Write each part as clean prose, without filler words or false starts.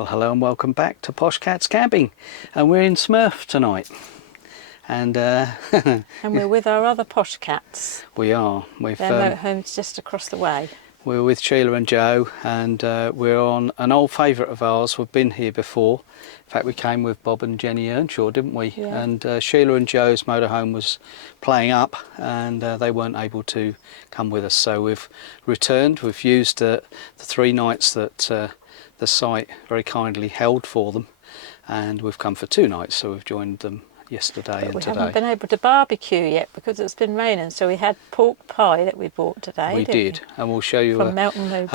Well, hello and welcome back to Poshcats Camping, and we're in Smurf tonight, and and we're with our other Poshcats. We are. Their motorhome's just across the way. We're with Sheila and Joe, and we're on an old favourite of ours. We've been here before. In fact, we came with Bob and Jenny Earnshaw, didn't we? Yeah. And Sheila and Joe's motorhome was playing up, and they weren't able to come with us, so we've returned. We've used the 3 nights that the site very kindly held for them, and we've come for 2 nights, so we've joined them yesterday and today. We haven't been able to barbecue yet because it's been raining, so we had pork pie that we bought today. We did, and we'll show you a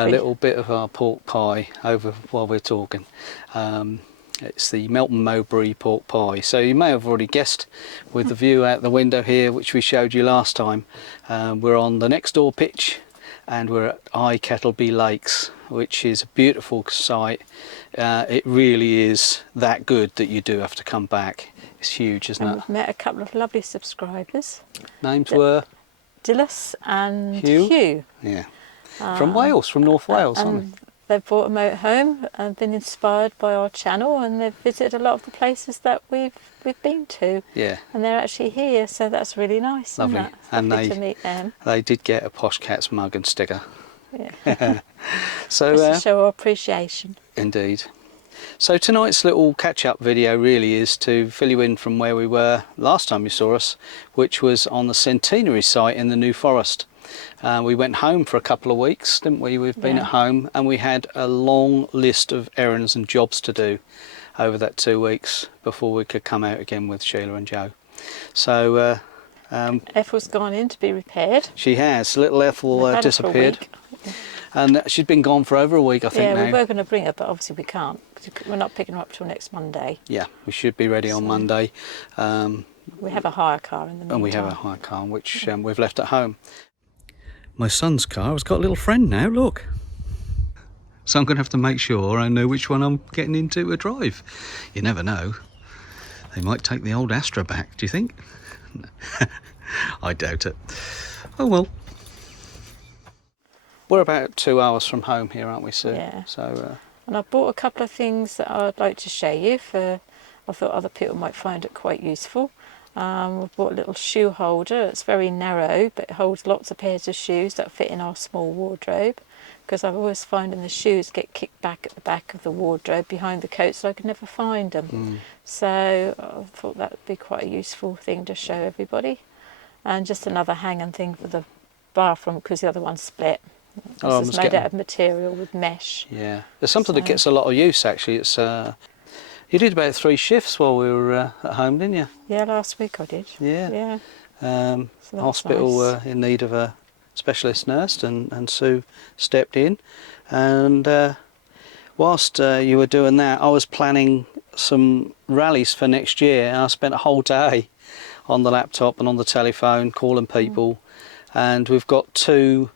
little bit of our pork pie over while we're talking. It's the Melton Mowbray pork pie. So you may have already guessed with the view out the window here, which we showed you last time. We're on the next door pitch, and we're at Kettleby Lakes, which is a beautiful site. It really is that good that you do have to come back. It's huge, isn't it? We've met a couple of lovely subscribers. Names were? Dillis and Hugh. Yeah. From Wales, from North Wales, aren't they? They've bought a motorhome and been inspired by our channel, and they've visited a lot of the places that we've been to. Yeah. And they're actually here, so that's really nice. Lovely. Isn't it? And lovely to meet them. They did get a Poshcats mug and sticker. Yeah. So just to show our appreciation. Indeed. So tonight's little catch-up video really is to fill you in from where we were last time you saw us, which was on the Centenary site in the New Forest. We went home for a couple of weeks, didn't we? We've been at home, and we had a long list of errands and jobs to do over that 2 weeks before we could come out again with Sheila and Joe. So Ethel's gone in to be repaired. She has. Little Ethel disappeared. And she's been gone for over a week, I think, now. Yeah, we were going to bring her, but obviously we can't. We're not picking her up till next Monday. Yeah, we should be ready on Monday. We have a hire car in the meantime. And we have a hire car, which we've left at home. My son's car has got a little friend now, look. So I'm going to have to make sure I know which one I'm getting into to drive. You never know. They might take the old Astra back, do you think? I doubt it. Oh well. We're about 2 hours from home here, aren't we, Sue? Yeah. So, and I bought a couple of things that I'd like to show you. I thought other people might find it quite useful. We bought a little shoe holder. It's very narrow, but it holds lots of pairs of shoes that fit in our small wardrobe. Because I've always finding the shoes get kicked back at the back of the wardrobe behind the coat, so I could never find them. So I thought that would be quite a useful thing to show everybody. And just another hanging thing for the bathroom, because the other one's split. This is made out of material with mesh. Yeah, there's something that gets a lot of use actually. It's you did about 3 shifts while we were at home, didn't you? Yeah, last week I did. Yeah. So hospital nice. In need of a specialist nurse, and Sue stepped in. And whilst you were doing that, I was planning some rallies for next year. And I spent a whole day on the laptop and on the telephone calling people, and we've got 2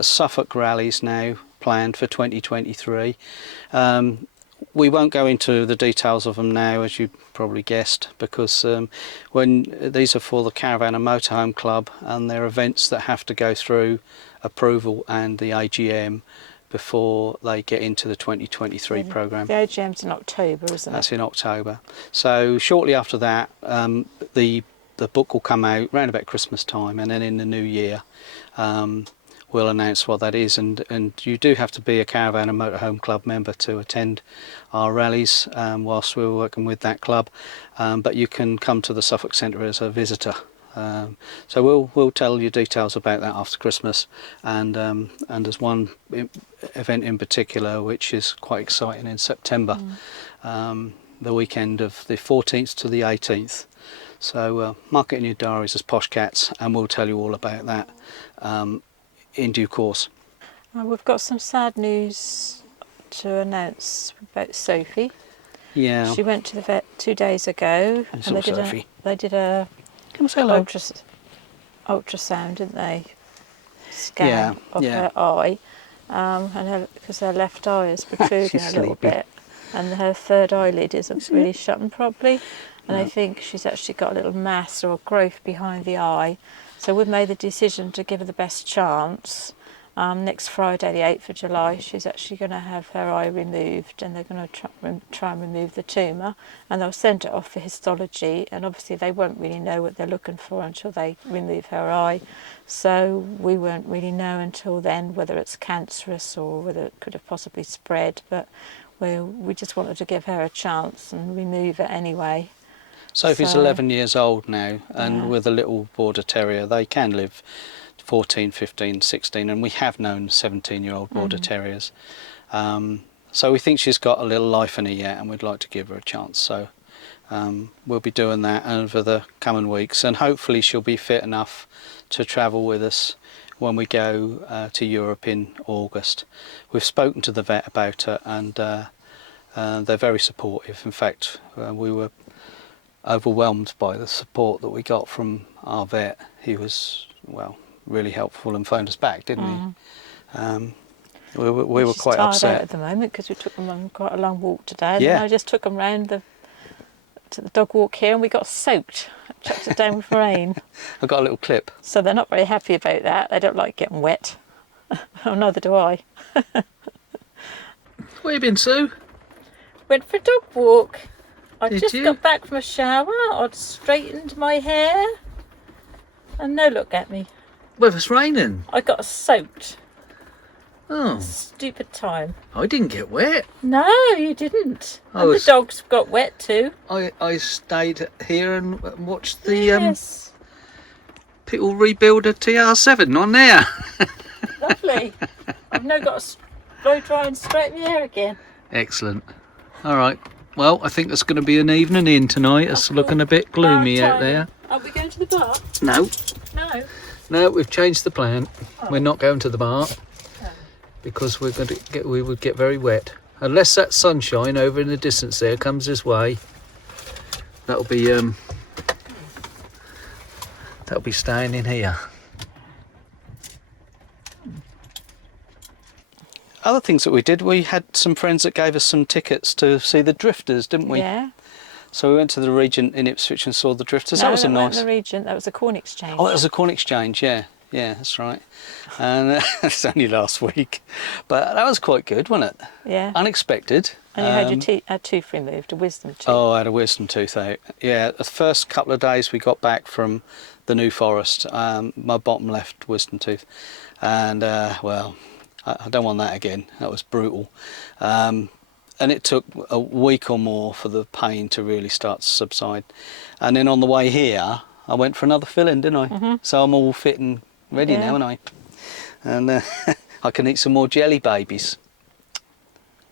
Suffolk rallies now planned for 2023. We won't go into the details of them now, as you probably guessed, because when these are for the Caravan and Motorhome Club, and they're events that have to go through approval and the AGM before they get into the 2023 programme. The AGM's in October, isn't it? That's in October. So shortly after that, the book will come out around about Christmas time, and then in the new year we'll announce what that is, and you do have to be a Caravan and Motorhome Club member to attend our rallies whilst we're working with that club, but you can come to the Suffolk Centre as a visitor. So we'll tell you details about that after Christmas, and there's one event in particular which is quite exciting in September, the weekend of the 14th to the 18th. So mark it in your diaries as Poshcats, and we'll tell you all about that in due course. We've got some sad news to announce about Sophie. Yeah. She went to the vet 2 days ago, and they did a ultrasound, didn't they? Scan of her eye, and because her left eye is protruding a little bit, and her third eyelid isn't really shutting properly, and I think she's actually got a little mass or a growth behind the eye. So we've made the decision to give her the best chance Next Friday, the 8th of July, she's actually going to have her eye removed, and they're going to try and remove the tumour, and they'll send it off for histology, and obviously they won't really know what they're looking for until they remove her eye. So we won't really know until then whether it's cancerous or whether it could have possibly spread, but we just wanted to give her a chance and remove it anyway. Sophie's So, 11 years old now, and yeah. with a little border terrier, they can live 14, 15, 16, and we have known 17-year-old border terriers. So we think she's got a little life in her yet, and we'd like to give her a chance. So we'll be doing that over the coming weeks, and hopefully she'll be fit enough to travel with us when we go to Europe in August. We've spoken to the vet about it, and they're very supportive. In fact, we were overwhelmed by the support that we got from our vet. He was, well, really helpful and phoned us back, didn't he? We were She's quite tired upset out at the moment because we took them on quite a long walk today. And Yeah. then I just took them round to the dog walk here, and we got soaked. Chucked it down with rain. I got a little clip. So they're not very happy about that. They don't like getting wet. Oh, neither do I. Where you been, Sue? Went for a dog walk. I Did just you? got back from a shower. I'd straightened my hair. And no look at me. Well, it's raining. I got soaked. Oh, Stupid time. I didn't get wet. No, you didn't. I And was- the dogs got wet too. I stayed here and watched the Yes. people rebuild a TR7 on there. Lovely. I've now got to blow dry and straighten my hair again. Excellent. All right. Well, I think it's going to be an evening in tonight. It's looking a bit gloomy out there. Are we going to the bar? No, No. no, we've changed the plan. Oh. We're not going to the bar because we would get very wet. Unless that sunshine over in the distance there comes this way, that'll be staying in here. Other things that we did, we had some friends that gave us some tickets to see the Drifters, didn't we? Yeah. So we went to the Regent in Ipswich and saw the Drifters. No, That was a that wasn't nice. the Regent. That was a corn exchange. Oh, that was a corn exchange, yeah. Yeah, that's right. And it's only last week. But that was quite good, wasn't it? Yeah. Unexpected. And you had your tooth removed, a wisdom tooth. Oh, I had a wisdom tooth out. Yeah, the first couple of days we got back from the New Forest, my bottom left wisdom tooth. And, well, I don't want that again. That was brutal. And it took a week or more for the pain to really start to subside. And then on the way here, I went for another fill-in, didn't I? Mm-hmm. So I'm all fit and ready Yeah. now, aren't I? And I can eat some more jelly babies.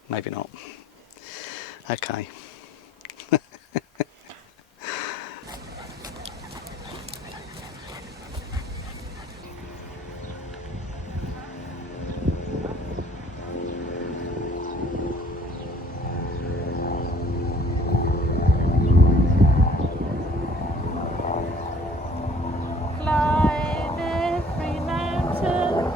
Maybe not. Okay. Climb every mountain.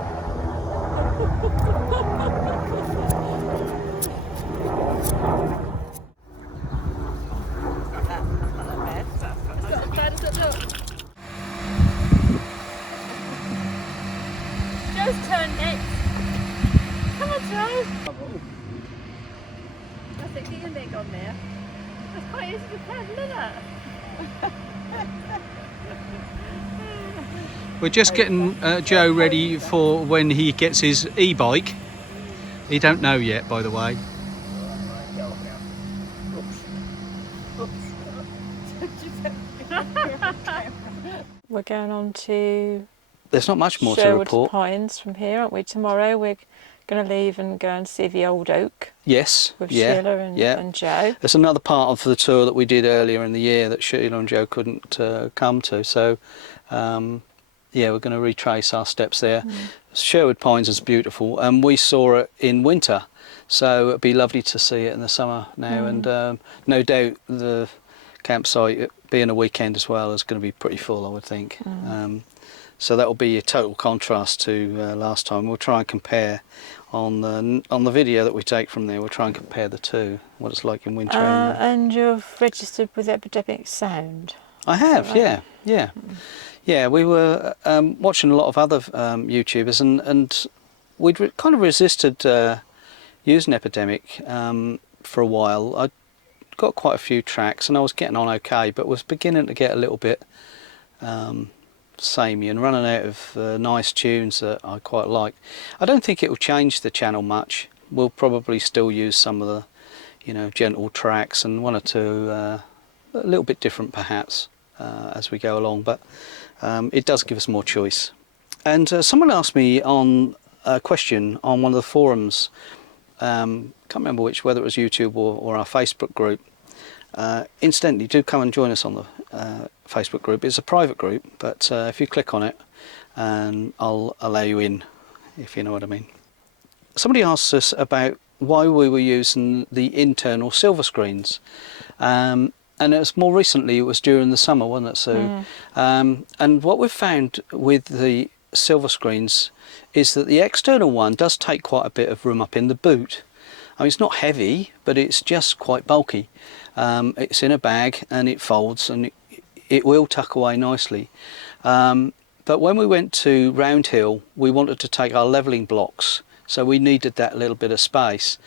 Just turn next. Come on, Trev. That's a guinea pig on there. That's quite easy to paddle, isn't it? We're just getting Joe ready for when he gets his e-bike. He don't know yet, by the way. We're going on to There's not much more to Sherwood report. Pines from here, aren't we? Tomorrow we're going to leave and go and see the old oak Yes. with yeah. Sheila yeah. and Joe. There's another part of the tour that we did earlier in the year that Sheila and Joe couldn't come to. So, yeah, we're going to retrace our steps there. Sherwood Pines is beautiful, and we saw it in winter. So it'd be lovely to see it in the summer now. And no doubt the campsite, it being a weekend as well, is going to be pretty full, I would think. So that will be a total contrast to last time. We'll try and compare on the video that we take from there. We'll try and compare the two, what it's like in winter. And you've registered with Epidemic Sound. I have, right? yeah. We were watching a lot of other YouTubers, and we'd kind of resisted using Epidemic for a while. I got quite a few tracks and I was getting on okay, but was beginning to get a little bit samey and running out of nice tunes that I quite like. I don't think it will change the channel much. We'll probably still use some of the, you know, gentle tracks and one or two a little bit different perhaps as we go along, but it does give us more choice. And someone asked me on a question on one of the forums, can't remember which, whether it was YouTube or our Facebook group. Incidentally, do come and join us on the Facebook group. It's a private group, but if you click on it, I'll allow you in, if you know what I mean. Somebody asked us about why we were using the internal silver screens, and it was more recently, it was during the summer, wasn't it, Sue? And what we've found with the silver screens is that the external one does take quite a bit of room up in the boot. I mean, it's not heavy, but it's just quite bulky. It's in a bag and it folds and it will tuck away nicely. But when we went to Round Hill, we wanted to take our levelling blocks, so we needed that little bit of space.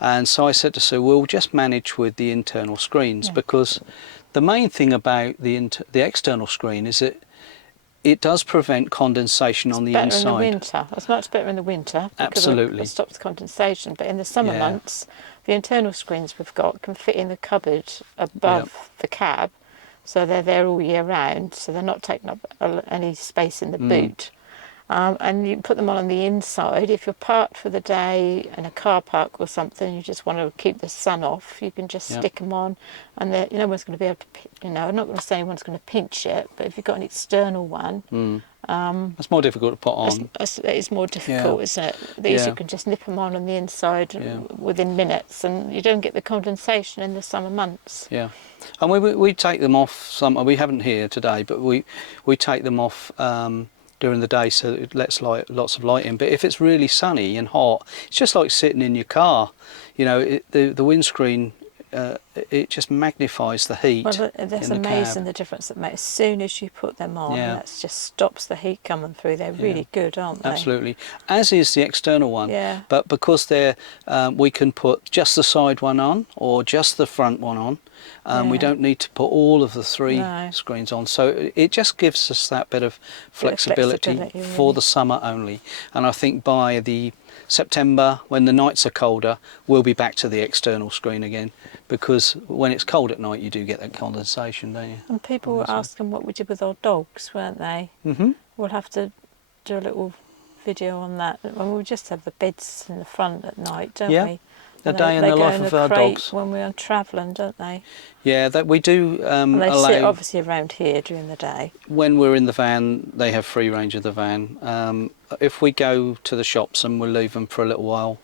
And so I said to Sue, we'll just manage with the internal screens, because the main thing about the external screen is that it does prevent condensation on the inside. Better in the winter. It's much better in the winter because Absolutely. it stops condensation. But in the summer months, the internal screens we've got can fit in the cupboard above the cab, so they're there all year round. So they're not taking up any space in the boot. And you can put them on the inside. If you're parked for the day in a car park or something, you just want to keep the sun off, you can just stick them on, and no one's going to be able to, you know, I'm not going to say anyone's going to pinch it, but if you've got an external one, it's more difficult to put on. It's more difficult, isn't it? These you can just nip them on the inside within minutes, and you don't get the condensation in the summer months. Yeah, and we take them off. We haven't here today, but we take them off during the day, so it lets lots of light in. But if it's really sunny and hot, it's just like sitting in your car. You know, the windscreen, it just magnifies the heat. Well, that's amazing, the difference it makes. As soon as you put them on, that just stops the heat coming through. They're really good, aren't they? Absolutely. As is the external one. Yeah. But because they're, we can put just the side one on or just the front one on. We don't need to put all of the three screens on, so it just gives us that bit of flexibility for the summer only. And I think by the September, when the nights are colder, we'll be back to the external screen again, because when it's cold at night you do get that condensation, don't you? And people were asking what we did with our dogs, weren't they? We'll have to do a little video on that. Well, we just have the beds in the front at night, don't we? A day in the life of our dogs. When we're travelling, don't they? Yeah, that we do and they allow. Sit obviously around here during the day. When we're in the van, they have free range of the van. If we go to the shops and we'll leave them for a little while,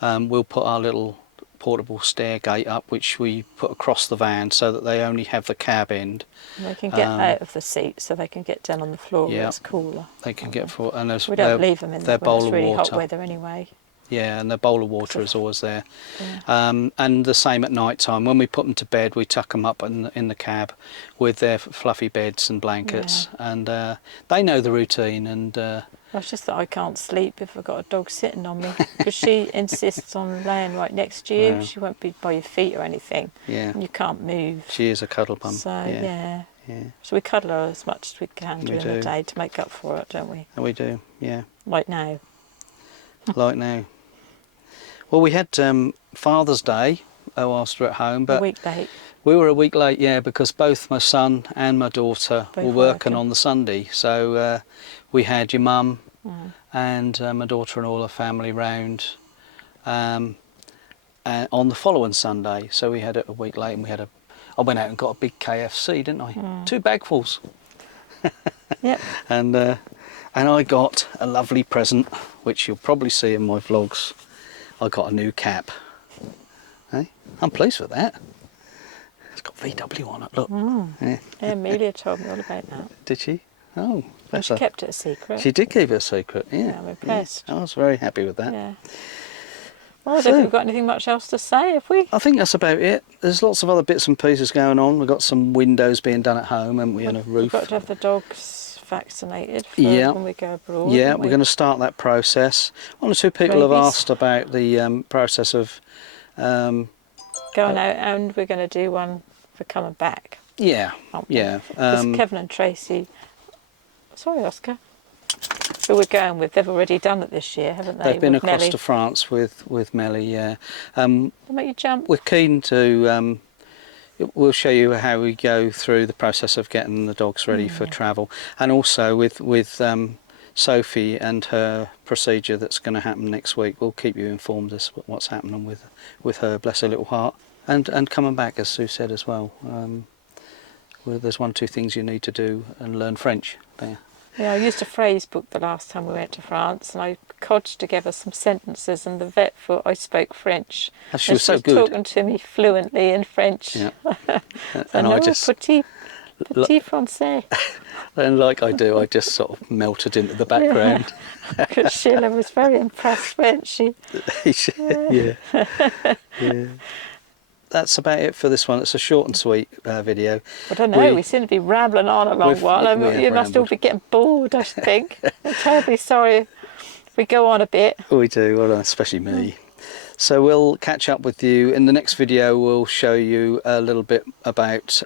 we'll put our little portable stair gate up, which we put across the van so that they only have the cab end. And they can get out of the seat, so they can get down on the floor where it's cooler. They can get for, and we don't leave them in there when it's really hot water. Weather anyway. Yeah, and the bowl of water is always there. And the same at night time. When we put them to bed, we tuck them up in the cab with their fluffy beds and blankets, and they know the routine. And it's just that I can't sleep if I've got a dog sitting on me, because she insists on laying right next to you. She won't be by your feet or anything. Yeah, and you can't move. She is a cuddle bum. So so we cuddle her as much as we can during the day to make up for it, don't we? And we do. Yeah. Like now. Like now. Well, we had Father's Day whilst we were at home, but a week late. We were a week late, because both my son and my daughter were working on the Sunday. So we had your mum and my daughter and all her family round on the following Sunday. So we had it a week late, and I went out and got a big KFC, didn't I? 2 bagfuls. Yep. And I got a lovely present, which you'll probably see in my vlogs. I got a new cap. Hey, I'm pleased with that. It's got VW on it, look. Yeah, Amelia told me all about that. Did she? Oh, and she kept it a secret. She did keep it a secret, yeah. I'm impressed. Yeah. I was very happy with that. Yeah. Well, I don't think we've got anything much else to say, have we? I think that's about it. There's lots of other bits and pieces going on. We've got some windows being done at home, and we on a roof. We've got to have the dogs vaccinated for Yeah. when we go abroad. Yeah, aren't we're we? going to start that process. One or two people have Rabies. asked about the process of, Going out, and we're going to do one for coming back, yeah, aren't we? yeah. Because Kevin and Tracy, sorry Oscar, who we're going with, they've already done it this year, haven't they? They've been with across Melly. to France with Melly, yeah. They make you jump. We're keen to, we'll show you how we go through the process of getting the dogs ready for travel, and also with Sophie and her procedure that's going to happen next week. We'll keep you informed as to what's happening with her, bless her little heart, and coming back, as Sue said as well. Well, there's 1 or 2 things you need to do and learn French there. Yeah, I used a phrase book the last time we went to France, and I codged together some sentences, and the vet thought I spoke French. She was so was good. talking to me fluently in French. Yeah. And I I just, petit français. and like I do, I just sort of melted into the background. Because Sheila was very impressed, wasn't she? Yeah. Yeah. That's about it for this one. It's a short and sweet video. I don't know, we seem to be rambling on a long while. we have You must all rambled. be getting bored, I think. I'm terribly sorry if we go on a bit. We do, well, especially me. So we'll catch up with you in the next video. We'll show you a little bit about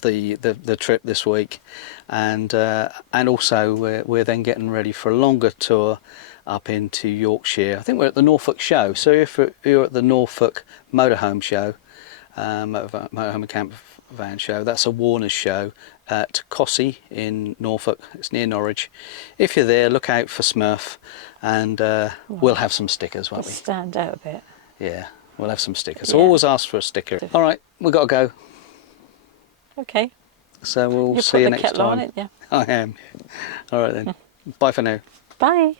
the trip this week, and also we're then getting ready for a longer tour up into Yorkshire. I think we're at the Norfolk show, so if you're at the Norfolk Motorhome show, Motorhome and Campervan show, that's a Warner's show at Cossey in Norfolk. It's near Norwich. If you're there, look out for Smurf, and we'll have some stickers, won't we? Just stand out a bit. Yeah, we'll have some stickers. Yeah. Always ask for a sticker. All right, we've got to go. Okay. So we'll You're see you putting the next kettle on time. it, yeah. I am. All right then. Bye for now. Bye.